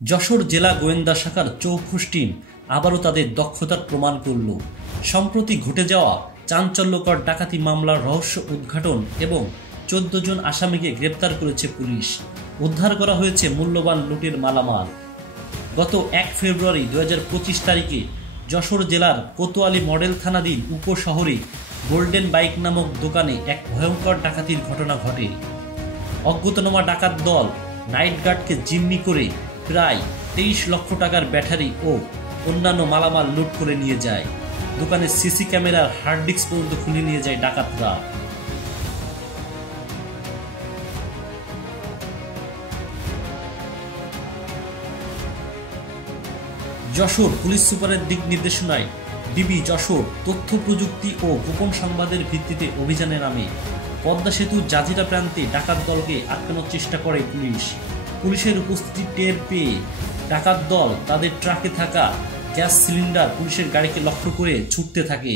যশোর জেলা গোয়েন্দা শাখার চৌখুশ টিম আবারও তাদের দক্ষতার প্রমাণ করল। সম্প্রতি ঘটে যাওয়া চাঞ্চল্যকর ডাকাতি মামলার রহস্য উদ্ঘাটন এবং 14 জন আসামিকে গ্রেপ্তার করেছে পুলিশ। উদ্ধার করা হয়েছে মূল্যবান লুটের মালামাল। গত 1 ফেব্রুয়ারি 2025 তারিখে যশোর জেলার কোতোয়ালি মডেল থানাধীন উপশহরে গোল্ডেন বাইক নামক দোকানে এক ভয়ঙ্কর ডাকাতির ঘটনা ঘটে। অজ্ঞাতনামা ডাকাত দল নাইট গার্ডকে জিম্মি করে প্রায় 23 লক্ষ টাকার ব্যাটারি ও অন্যান্য মালামাল লুট করে নিয়ে যায়। দোকানের সিসি ক্যামেরার হার্ড ডিস্ক পর্যন্ত খুলে নিয়ে যায় ডাকাতরা। যশোর পুলিশ সুপারের দিক নির্দেশনায় ডিবি যশোর তথ্য প্রযুক্তি ও গোপন সংবাদের ভিত্তিতে অভিযানে নামে। পদ্মা সেতুর জাজিরা প্রান্তে ডাকাত দলকে আটকানোর চেষ্টা করে পুলিশ। পুলিশের উপস্থিতি টের পেয়ে ডাকাত দল তাদের ট্রাকে থাকা গ্যাস সিলিন্ডার পুলিশের গাড়িকে লক্ষ্য করে ছুটতে থাকে।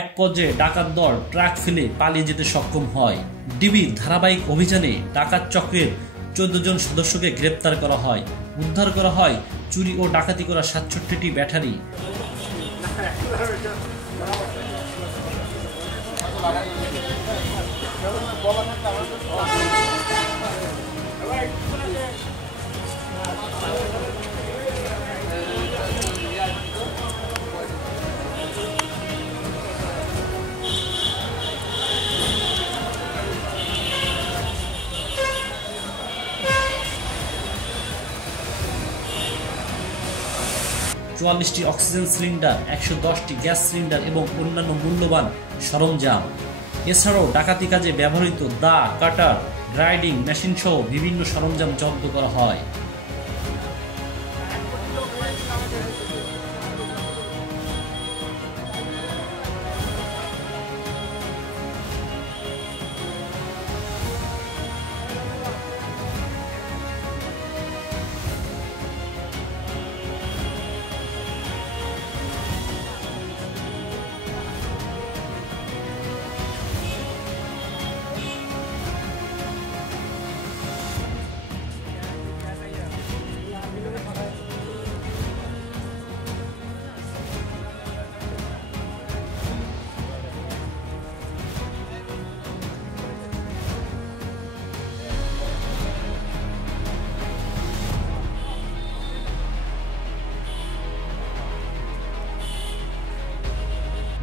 এক পর্যায়ে ডাকাত দল ট্রাক ফেলে পালিয়ে যেতে সক্ষম হয়। ডিবির ধারাবাহিক অভিযানে ডাকাত চক্রের 14 জন সদস্যকে গ্রেপ্তার করা হয়। উদ্ধার করা হয় চুরি ও ডাকাতি করা 67টি ব্যাটারি। টি অক্সিজেন সিলিন্ডার, 110টি গ্যাস সিলিন্ডার এবং অন্যান্য মূল্যবান সরঞ্জাম। এছাড়াও ডাকাতি কাজে ব্যবহৃত দা, কাটার, গ্রাইন্ডিং মেশিন সহ বিভিন্ন সরঞ্জাম জব্দ করা হয়।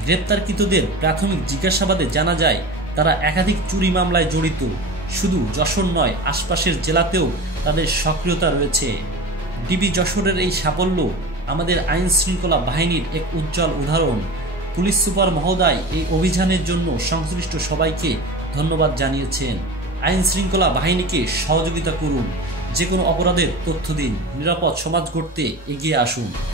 গ্রেপ্তারকৃতদের প্রাথমিক জিজ্ঞাসাবাদে জানা যায় তারা একাধিক চুরি মামলায় জড়িত। শুধু যশোর নয়, আশপাশের জেলাতেও তাদের সক্রিয়তা রয়েছে। ডিবি যশোরের এই সাফল্য আমাদের আইন শৃঙ্খলা বাহিনীর এক উজ্জ্বল উদাহরণ। পুলিশ সুপার মহোদয় এই অভিযানের জন্য সংশ্লিষ্ট সবাইকে ধন্যবাদ জানিয়েছেন। আইন শৃঙ্খলা বাহিনীকে সহযোগিতা করুন, যে কোনো অপরাধের তথ্য দিন, নিরাপদ সমাজ গড়তে এগিয়ে আসুন।